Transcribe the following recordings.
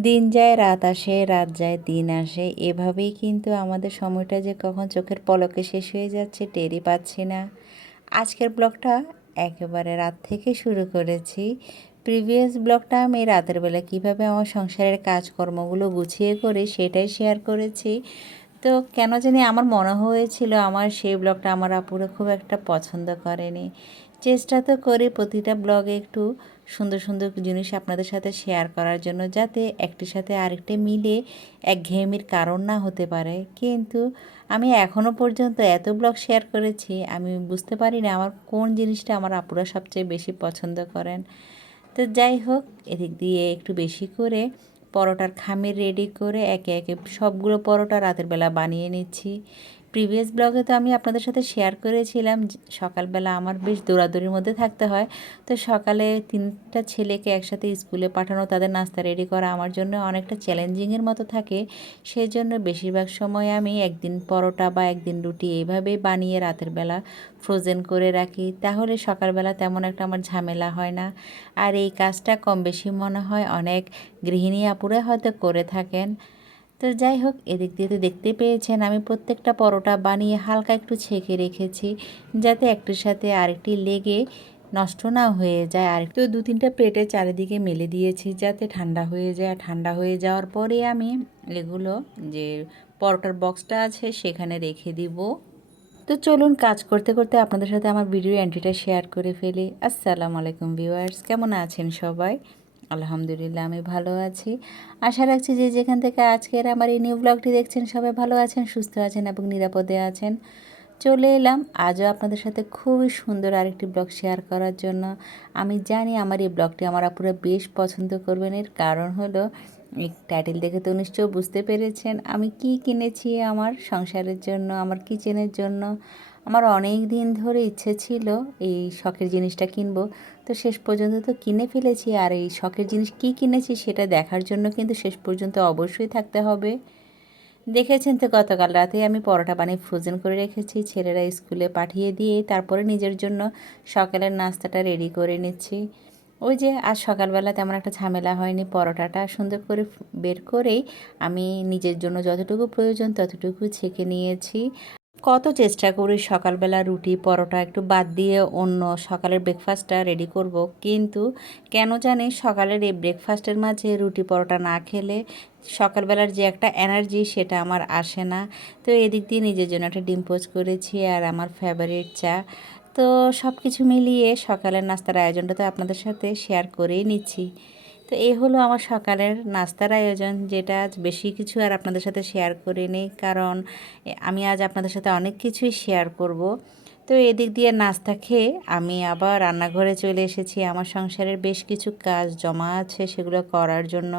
দিন যায়, রাত আসে, রাত যায়, দিন আসে। এভাবেই কিন্তু আমাদের সময়টা যে কখন চোখের পলকে শেষ হয়ে যাচ্ছে টেরই পাচ্ছি না। আজকের ব্লগটা একেবারে রাত থেকে শুরু করেছি। প্রিভিয়াস ব্লগটা আমি রাতের বেলা কীভাবে আমার সংসারের কাজকর্মগুলো গুছিয়ে করে সেটাই শেয়ার করেছি। তো কেন জানি আমার মনে হয়েছিল আমার সেই ব্লগটা আমার আপুরে খুব একটা পছন্দ করেনি। চেষ্টা তো করি প্রতিটা ব্লগে একটু সুন্দর সুন্দর জিনিস আপনাদের সাথে শেয়ার করার জন্য যাতে একটির সাথে আরেকটি মিলে এক ঘেয়েমির কারণ না হতে পারে। কিন্তু আমি এখনও পর্যন্ত এত ব্লগ শেয়ার করেছি, আমি বুঝতে পারি না আমার কোন জিনিসটা আমার আপুরা সবচেয়ে বেশি পছন্দ করেন। তো যাই হোক, এদিক দিয়ে একটু বেশি করে পরোটার খামির রেডি করে একে একে সবগুলো পরোটা রাতের বেলা বানিয়ে নিচ্ছি। প্রিভিয়াস ব্লগে তো আমি আপনাদের সাথে শেয়ার করেছিলাম সকালবেলা আমার বেশ দৌড়াদৌড়ির মধ্যে থাকতে হয়। তো সকালে তিনটা ছেলেকে একসাথে স্কুলে পাঠানো, তাদের নাস্তা রেডি করা আমার জন্য অনেকটা চ্যালেঞ্জিংয়ের মতো থাকে। সেই জন্য বেশিরভাগ সময় আমি একদিন পরোটা বা একদিন রুটি এইভাবেই বানিয়ে রাতের বেলা ফ্রোজেন করে রাখি। তাহলে সকালবেলা তেমন একটা আমার ঝামেলা হয় না। আর এই কাজটা কম বেশি মনে হয় অনেক গৃহিণী আপুরে হয়তো করে থাকেন। তো যাই হোক, এদিক দিয়ে তো দেখতে পেয়েছেন, আমি প্রত্যেকটা পরোটা বানিয়ে হালকা একটু ছেঁকে রেখেছি, যাতে একটির সাথে আরেকটি লেগে নষ্ট না হয়ে যায়। আর একটু দু তিনটা প্লেটে চারিদিকে মেলে দিয়েছি, যাতে ঠান্ডা হয়ে যায়। ঠান্ডা হয়ে যাওয়ার পরে আমি এগুলো যে পরোটার বক্সটা আছে, সেখানে রেখে দিব। তো চলুন কাজ করতে করতে আপনাদের সাথে আমার ভিডিও এন্ট্রিটা শেয়ার করে ফেলি। আসসালামু আলাইকুম ভিউয়ার্স, কেমন আছেন সবাই? আলহামদুলিল্লাহ, আমি ভালো আছি। আশা রাখছি যে যেখান থেকে আজকের আমার এই নিউ ব্লগটি দেখছেন সবাই ভালো আছেন, সুস্থ আছেন এবং নিরাপদে আছেন। চলে এলাম আজও আপনাদের সাথে খুবই সুন্দর আরেকটি ব্লগ শেয়ার করার জন্য। আমি জানি আমার এই ব্লগটি আমার আপুরা বেশ পছন্দ করবেন, এর কারণ হলো এই টাইটেল দেখে তো নিশ্চয় বুঝতে পেরেছেন। আমি কি কিনেছি আমার সংসারের জন্য, আমার কিচেনের জন্য আমার অনেক দিন ধরে ইচ্ছে ছিল এই শখের জিনিসটা কিনবো। তো শেষ পর্যন্ত তো কিনে ফেলেছি আর এই শখের জিনিস কি কিনেছি সেটা দেখার জন্য কিন্তু শেষ পর্যন্ত অবশ্যই থাকতে হবে। দেখেছেন তো গতকাল রাতে আমি পরোটা বানিয়ে ফ্রোজেন করে রেখেছি, ছেলেরা স্কুলে পাঠিয়ে দিয়ে তারপরে নিজের জন্য সকালের নাস্তাটা রেডি করে নিচ্ছি। ওই যে আজ সকালবেলা তেমন একটা ঝামেলা হয়নি, পরোটাটা সুন্দর করে বের করেই আমি নিজের জন্য যতটুকু প্রয়োজন ততটুকু ছেঁকে নিয়েছি। কত চেষ্টা করি সকালবেলা রুটি, পরোটা একটু বাদ দিয়ে অন্য সকালের ব্রেকফাস্টটা রেডি করব। কিন্তু কেন জানি সকালের এই ব্রেকফাস্টের মাঝে রুটি, পরোটা না খেলে সকালবেলার যে একটা এনার্জি সেটা আমার আসে না। তো এদিক দিয়ে নিজের জন্য একটা ডিম পোচ করেছি আর আমার ফেভারিট চা। তো সব কিছু মিলিয়ে সকালের নাস্তার আয়োজনটা তো আপনাদের সাথে শেয়ার করেই নিচ্ছি। তো এই হলো আমার সকালের নাস্তার আয়োজন, যেটা আজ বেশি কিছু আর আপনাদের সাথে শেয়ার করে নিই কারণ আমি আজ আপনাদের সাথে অনেক কিছুই শেয়ার করব। তো এদিক দিয়ে নাস্তা খেয়ে আমি আবার রান্নাঘরে চলে এসেছি। আমার সংসারের বেশ কিছু কাজ জমা আছে সেগুলো করার জন্য।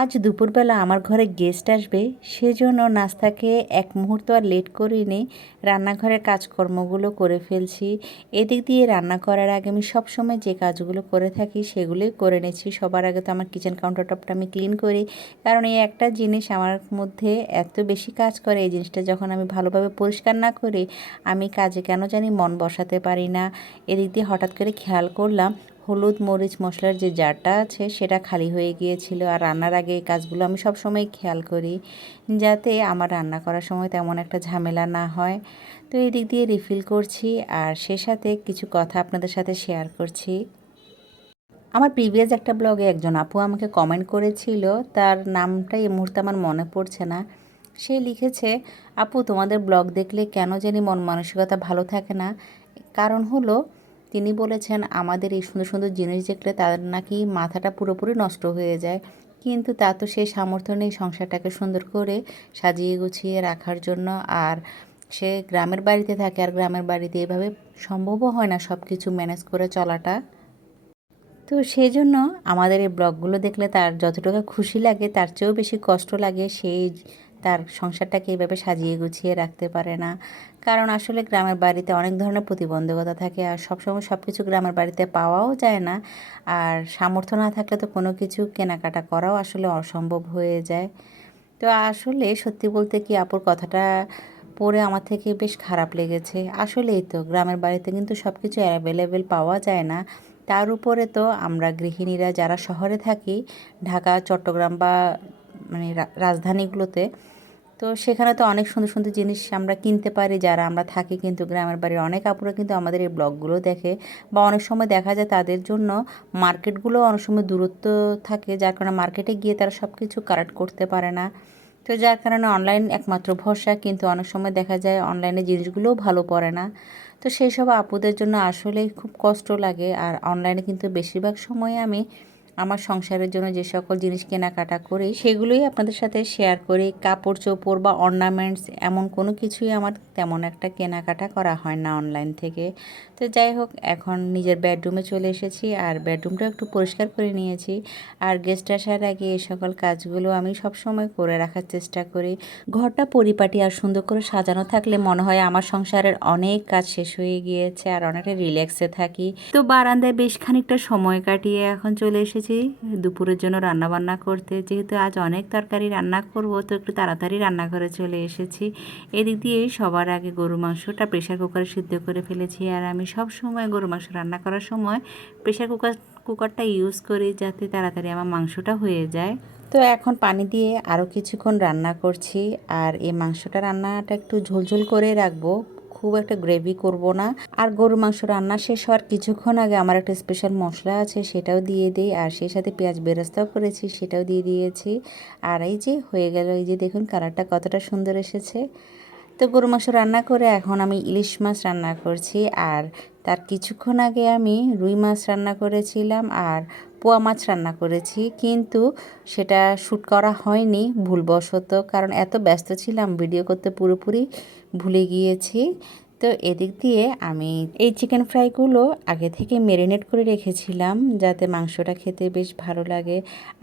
আজ দুপুরবেলা আমার ঘরে গেস্ট আসবে, সেজন্য নাস্তাকে এক মুহূর্ত আর লেট করিনি। রান্নাঘরের কাজকর্মগুলো করে ফেলছি। এদিক দিয়ে রান্না করার আগে আমি সবসময় যে কাজগুলো করে থাকি সেগুলোই করে নিচ্ছি। সবার আগে তো আমার কিচেন কাউন্টার টপটা আমি ক্লিন করি, কারণ এই একটা জিনিস আমার মধ্যে এত বেশি কাজ করে, এই জিনিসটা যখন আমি ভালোভাবে পরিষ্কার না করি, আমি কাজে কেন জানি মন বসাতে পারি না। এদিক দিয়ে হঠাৎ করে খেয়াল করলাম হলুদ মরিচ মশলার যে জারটা আছে, সেটা খালি হয়ে গিয়েছিল। আর রান্নার আগে এই কাজগুলো আমি সব সময় খেয়াল করি, যাতে আমার রান্না করার সময় তেমন একটা ঝামেলা না হয়। তো এই দিক দিয়ে রিফিল করছি, আর সে সাথে কিছু কথা আপনাদের সাথে শেয়ার করছি। আমার প্রিভিয়াস একটা ব্লগে একজন আপু আমাকে কমেন্ট করেছিল, তার নামটা এই মুহূর্তে আমার মনে পড়ছে না। সে লিখেছে, আপু, তোমাদের ব্লগ দেখলে কেন জানি মন মানসিকতা ভালো থাকে না? কারণ হলো তিনি বলেছেন, আমাদের এই সুন্দর সুন্দর জিনিস দেখলে তাদের নাকি মাথাটা পুরোপুরি নষ্ট হয়ে যায়। কিন্তু তা তো সে সামর্থ্য নেই সংসারটাকে সুন্দর করে সাজিয়ে গুছিয়ে রাখার জন্য। আর সে গ্রামের বাড়িতে থাকে, আর গ্রামের বাড়িতে এভাবে সম্ভবও হয় না সব কিছু ম্যানেজ করে চলাটা। তো সেই জন্য আমাদের এই ব্লগগুলো দেখলে তার যতটুকু খুশি লাগে, তার চেয়েও বেশি কষ্ট লাগে সেই তার সংসারটাকে এইভাবে সাজিয়ে গুছিয়ে রাখতে পারে না। কারণ আসলে গ্রামের বাড়িতে অনেক ধরনের প্রতিবন্ধকতা থাকে আর সবসময় সব কিছু গ্রামের বাড়িতে পাওয়াও যায় না। আর সামর্থ্য না থাকলে তো কোনো কিছু কেনাকাটা করাও আসলে অসম্ভব হয়ে যায়। তো আসলে সত্যি বলতে কি আপুর কথাটা পরে আমার থেকে বেশ খারাপ লেগেছে। আসলেই তো গ্রামের বাড়িতে কিন্তু সব কিছু অ্যাভেলেবেল পাওয়া যায় না। তার উপরে তো আমরা গৃহিণীরা যারা শহরে থাকি, ঢাকা, চট্টগ্রাম বা মানে রাজধানীগুলোতে তো সেখানে তো অনেক সুন্দর সুন্দর জিনিস আমরা কিনতে পারি, যারা আমরা থাকি কিন্তু গ্রামের বাড়ির অনেক আপুরা কিন্তু আমাদের এই ব্লগগুলো দেখে বা অনেক সময় দেখা যায় তাদের জন্য মার্কেটগুলো অনেক সময় দূরত্ব থাকে, যার কারণে মার্কেটে গিয়ে তারা সব কিছু কালেক্ট করতে পারে না। তো যার কারণে অনলাইন একমাত্র ভরসা, কিন্তু অনেক সময় দেখা যায় অনলাইনে জিনিসগুলোও ভালো পড়ে না। তো সেই সব আপুদের জন্য আসলেই খুব কষ্ট লাগে, আর অনলাইনে কিন্তু বেশিরভাগ সময় আমি আমার সংসারের জন্য যে সকল জিনিস কেনাকাটা করি, সেগুলোই আপনাদের সাথে শেয়ার করি। কাপড় চোপড় বা অর্নামেন্টস এমন কোনো কিছুই আমার তেমন একটা কেনাকাটা করা হয় না অনলাইন থেকে। তো যাই হোক, এখন নিজের বেডরুমে চলে এসেছি আর বেডরুমটা একটু পরিষ্কার করে নিয়েছি। আর গেস্ট আসার আগে এই সকল কাজগুলো আমি সব সময় করে রাখার চেষ্টা করি। ঘরটা পরিপাটি আর সুন্দর করে সাজানো থাকলে মনে হয় আমার সংসারের অনেক কাজ শেষ হয়ে গিয়েছে আর অনেকটা রিল্যাক্সে থাকি। তো বারান্দায় বেশ খানিকটা সময় কাটিয়ে এখন চলে এসেছি। দুপুরের জন্য রান্না বান্না করতে। যেহেতু আজ অনেক তরকারি রান্না করব, তো একটু তাড়াতাড়ি রান্নাঘরে চলে এসেছি। এদিক দিয়ে সবার আগে গরু মাংসটা প্রেশার কুকারে সিদ্ধ করে ফেলেছি। আর আমি সব সময় গরু মাংস রান্না করার সময় প্রেশার কুকার, কুকারটা ইউজ করি যাতে তাড়াতাড়ি আমার মাংসটা হয়ে যায়। তো এখন পানি দিয়ে আরও কিছুক্ষণ রান্না করছি। আর এই মাংসটা রান্নাটা একটু ঝোলঝোল করে রাখব। খুব একটা গ্রেভি করব না। আর গরুর মাংস রান্না শেষ হওয়ার কিছুক্ষণ আগে আমার একটা স্পেশাল মশলা আছে, সেটাও দিয়ে দিই। আর সেই সাথে পেঁয়াজ বেরেস্তাও করেছি, সেটাও দিয়ে দিয়েছি। আর এই যে হয়ে গেল, এই যে দেখুন কালারটা কতটা সুন্দর এসেছে। তো গরু মাংস রান্না করে এখন আমি ইলিশ মাছ রান্না করছি। আর তার কিছুক্ষণ আগে আমি রুই মাছ রান্না করেছিলাম। আর পোয়া মাছ রান্না করেছি, কিন্তু সেটা শ্যুট করা হয়নি ভুলবশত, কারণ এত ব্যস্ত ছিলাম, ভিডিও করতে পুরোপুরি ভুলে গিয়েছি। তো এদিক দিয়ে আমি এই চিকেন ফ্রাইগুলো আগে থেকে মেরিনেট করে রেখেছিলাম যাতে মাংসটা খেতে বেশ ভালো লাগে।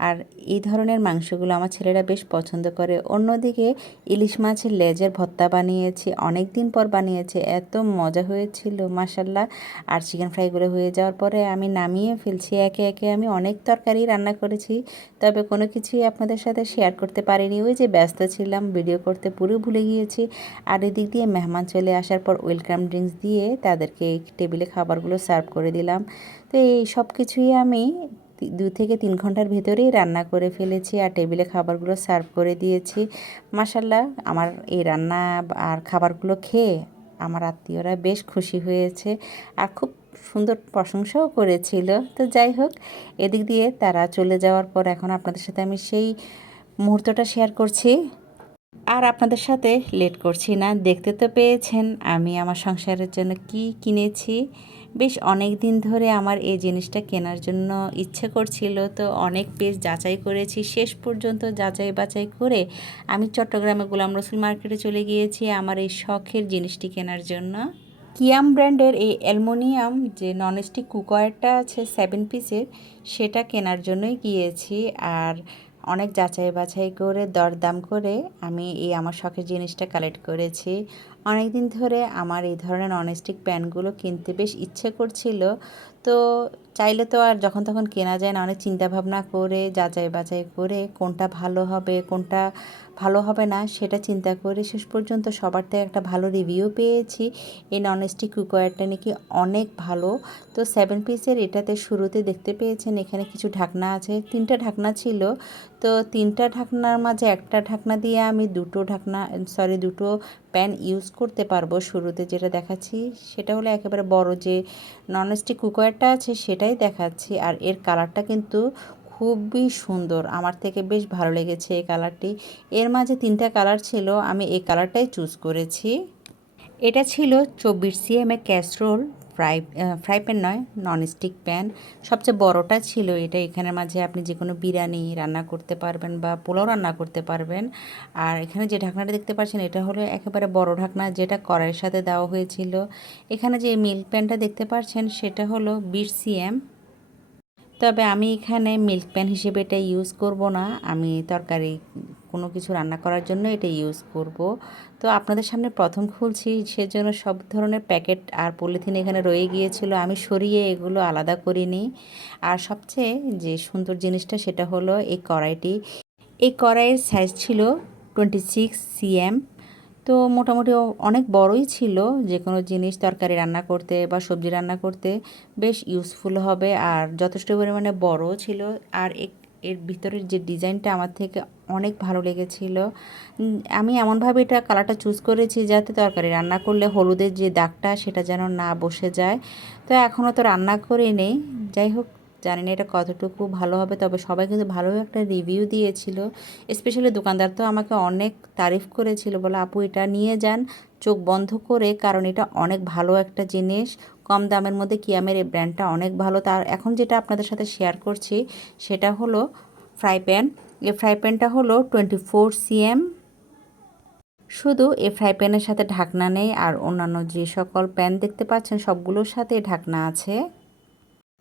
আর এই ধরনের মাংসগুলো আমার ছেলেরা বেশ পছন্দ করে। অন্যদিকে ইলিশ মাছের লেজের ভর্তা বানিয়েছি অনেক দিন পর বানিয়েছে, এত মজা হয়েছিল মাসাল্লাহ আর চিকেন ফ্রাইগুলো হয়ে যাওয়ার পরে আমি নামিয়ে ফেলছি, একে একে আমি অনেক তরকারি রান্না করেছি। তবে কোনো কিছুই আপনাদের সাথে শেয়ার করতে পারিনি, ওই যে ব্যস্ত ছিলাম ভিডিও করতে পুরো ভুলে গিয়েছি। আর এদিক দিয়ে মেহমান চলে আসার পর ওয়েলকাম ড্রিঙ্কস দিয়ে তাদেরকে টেবিলে খাবারগুলো সার্ভ করে দিলাম। তো এই সব কিছুই আমি দু থেকে তিন ঘণ্টার ভেতরেই রান্না করে ফেলেছি আর টেবিলে খাবারগুলো সার্ভ করে দিয়েছি। মাসাল্লাহ আমার এই রান্না আর খাবারগুলো খেয়ে আমার আত্মীয়রা বেশ খুশি হয়েছে আর খুব সুন্দর প্রশংসাও করেছিল। তো যাই হোক, এদিক দিয়ে তারা চলে যাওয়ার পর এখন আপনাদের সাথে আমি সেই মুহূর্তটা শেয়ার করছি। আর আপনাদের সাথে লেট করছি না। দেখতে তো পেয়েছেন আমি আমার সংসারের জন্য কি কিনেছি। বেশ অনেক দিন ধরে আমার এই জিনিসটা কেনার জন্য ইচ্ছে করছিল। তো অনেক পেজ যাচাই করেছি। শেষ পর্যন্ত যাচাই বাছাই করে আমি চট্টগ্রামে গোলাম রসুল মার্কেটে চলে গিয়েছি আমার এই শখের জিনিসটি কেনার জন্য। কিয়াম ব্র্যান্ডের এই অ্যালমোনিয়াম যে ননস্টিক কুকারটা আছে, সেভেন পিসের, সেটা কেনার জন্যই গিয়েছি। আর অনেক যাচাই বাছাই করে, দরদাম করে আমি এই আমার শখের জিনিসটা কালেক্ট করেছি। অনেক দিন ধরে আমার এই ধরনের ননস্টিক প্যানগুলো কিনতে বেশ ইচ্ছে করছিল। তো চাইলে তো আর যখন তখন কেনা যায় না। অনেক চিন্তা ভাবনা করে, যাচাই বাছাই করে কোনটা ভালো হবে, কোনটা ভালো হবে না সেটা চিন্তা করে শেষ পর্যন্ত সবার থেকে একটা ভালো রিভিউ পেয়েছি। এই ননস্টিক কুকারটা নাকি অনেক ভালো। তো সেভেন পিসের এটাতে শুরুতে দেখতে পেয়েছেন, এখানে কিছু ঢাকনা আছে, তিনটা ঢাকনা ছিল। তো তিনটা ঢাকনার মাঝে একটা ঢাকনা দিয়ে আমি দুটো ঢাকনা সরি দুটো প্যান ইউজ করতে পারব শুরুতে যেটা দেখাচ্ছি, সেটা হলো একেবারে বড় যে ননস্টিক কুকারটা আছে সেটাই দেখাচ্ছি। আর এর কালারটা কিন্তু খুবই সুন্দর, আমার থেকে বেশ ভালো লেগেছে এই কালারটি এর মাঝে তিনটা কালার ছিল, আমি এই কালারটাই চুজ করেছি। এটা ছিল চব্বিশ সিএমএ ক্যাসরোল ফ্রাই ফ্রাই প্যান নয় ননস্টিক প্যান। সবচেয়ে বড়টা ছিল এটা। এখানের মাঝে আপনি যে কোনো বিরিয়ানি রান্না করতে পারবেন বা পোলাও রান্না করতে পারবেন। আর এখানে যে ঢাকনাটা দেখতে পাচ্ছেন, এটা হলো একেবারে বড় ঢাকনা যেটা কড়াইয়ের সাথে দেওয়া হয়েছিল। এখানে যে মিল্ক প্যানটা দেখতে পাচ্ছেন, সেটা হলো বিশ সিএম তবে আমি এখানে মিল্ক প্যান হিসেবে এটা ইউজ করব না। আমি তরকারি কোনো কিছু রান্না করার জন্য এটা ইউজ করব। তো আপনাদের সামনে প্রথম খুলছি, সেজন্য সব ধরনের প্যাকেট আর পলিথিন এখানে রয়ে গিয়েছিল। আমি সরিয়ে এগুলো আলাদা করিনি। আর সবচেয়ে যে সুন্দর জিনিসটা সেটা হলো এই কড়াইটি। এই কড়াইয়ের সাইজ ছিল টোয়েন্টি সিক্স সিএম তো মোটামুটি অনেক বড়ই ছিল, যে কোনো জিনিস তরকারি রান্না করতে বা সবজি রান্না করতে বেশ ইউজফুল হবে। আর যথেষ্ট পরিমাণে বড়ও ছিল। আর এক এর ভিতরের যে ডিজাইনটা আমার থেকে অনেক ভালো লেগেছিল। আমি এমনভাবে এটা কালারটা চুজ করেছি যাতে তরকারি রান্না করলে হলুদের যে দাগটা সেটা যেন না বসে যায়। তো এখনও তো রান্না করে নেই। যাই হোক, জানি না এটা কতটুকু ভালো হবে, তবে সবাই কিন্তু ভালো একটা রিভিউ দিয়েছিল। স্পেশালি দোকানদার তো আমাকে অনেক তারিফ করেছিল, বলে, আপু, এটা নিয়ে যান, চোখ বন্ধ করে, কারণ এটা অনেক ভালো একটা জিনিস। কম দামের মধ্যে কিয়ামের এই ব্র্যান্ডটা অনেক ভালো। তার এখন যেটা আপনাদের সাথে শেয়ার করছি, সেটা হলো ফ্রাই প্যান এই ফ্রাই প্যানটা হলো টোয়েন্টি ফোর সিএম শুধু এই ফ্রাই প্যানের সাথে ঢাকনা নেই, আর অন্যান্য যে সকল প্যান দেখতে পাচ্ছেন, সবগুলোর সাথে ঢাকনা আছে।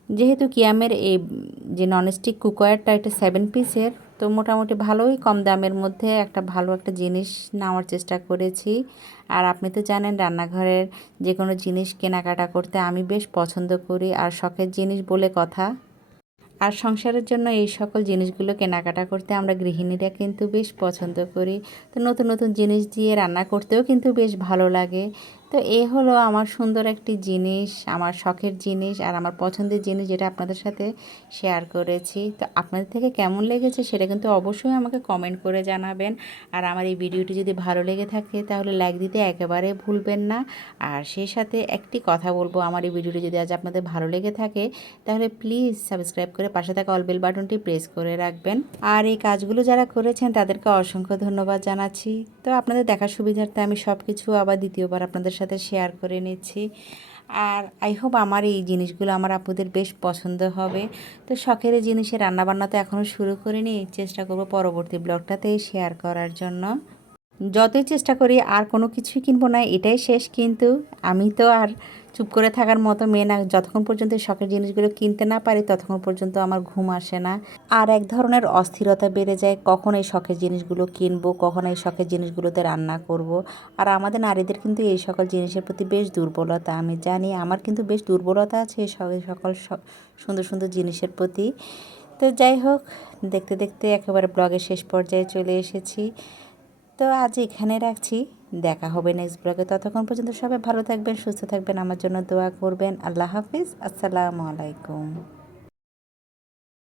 যেহেতু কিয়ামের এই যে ননস্টিক কুকওয়ারটা এটা সেভেন পিসের তো মোটামুটি ভালোই কম দামের মধ্যে একটা ভালো একটা জিনিস নেওয়ার চেষ্টা করেছি। আর আপনি তো জানেন রান্নাঘরের যে কোনো জিনিস কেনাকাটা করতে আমি বেশ পছন্দ করি আর শখের জিনিস বলে কথা। আর সংসারের জন্য এই সকল জিনিসগুলো কেনাকাটা করতে আমরা গৃহিণীরা কিন্তু বেশ পছন্দ করি। তো নতুন নতুন জিনিস দিয়ে রান্না করতেও কিন্তু বেশ ভালো লাগে। তো এ হলো আমার সুন্দর একটি জিনিস, আমার শখের জিনিস আর আমার পছন্দের জিনিস যেটা আপনাদের সাথে শেয়ার করেছি। তো আপনাদের থেকে কেমন লেগেছে সেটা কিন্তু অবশ্যই আমাকে কমেন্ট করে জানাবেন। আর আমার এই ভিডিওটি যদি ভালো লেগে থাকে তাহলে লাইক দিতে একেবারে ভুলবেন না। আর সেই সাথে একটি কথা বলব, আমার এই ভিডিওটি যদি আজ আপনাদের ভালো লেগে থাকে তাহলে প্লিজ সাবস্ক্রাইব করে পাশে থাকা অল বেল বাটনটি প্রেস করে রাখবেন। আর এই কাজগুলো যারা করেছেন তাদেরকে অসংখ্য ধন্যবাদ জানাচ্ছি। তো আপনাদের দেখার সুবিধার্থে আমি সব কিছু আবার দ্বিতীয়বার আপনাদের সাথে শেয়ার করে নিচ্ছি। আর আই হোপ আমার এই জিনিসগুলো আমার আপুদের বেশ পছন্দ হবে। তো শখের এই জিনিসে রান্নাবান্না তো এখনও শুরু করিনি। চেষ্টা করব পরবর্তী ব্লগটাতে শেয়ার করার জন্য। যতই চেষ্টা করি, আর কোনো কিছুই কিনবো না, এটাই শেষ। কিন্তু আমি তো আর চুপ করে থাকার মতো মেয়ে না, যতক্ষণ পর্যন্ত শখের জিনিসগুলো কিনতে না পারি, ততক্ষণ পর্যন্ত আমার ঘুম আসে না। আর এক ধরনের অস্থিরতা বেড়ে যায়, কখন এই শখের জিনিসগুলো কিনবো, কখন এই শখের জিনিসগুলোতে রান্না করব। আর আমাদের নারীদের কিন্তু এই সকল জিনিসের প্রতি বেশ দুর্বলতা, আমি জানি, আমার কিন্তু বেশ দুর্বলতা আছে এই সকল সুন্দর সুন্দর জিনিসের প্রতি। তো যাই হোক, দেখতে দেখতে একেবারে ব্লগের শেষ পর্যায়ে চলে এসেছি। তো আজ এখানে রাখছি। দেখা হবে নেক্সট ব্লগে ততক্ষণ পর্যন্ত সবাই ভালো থাকবেন, সুস্থ থাকবেন। আমার জন্য দোয়া করবেন। আল্লাহ হাফিজ। আসসালামু আলাইকুম।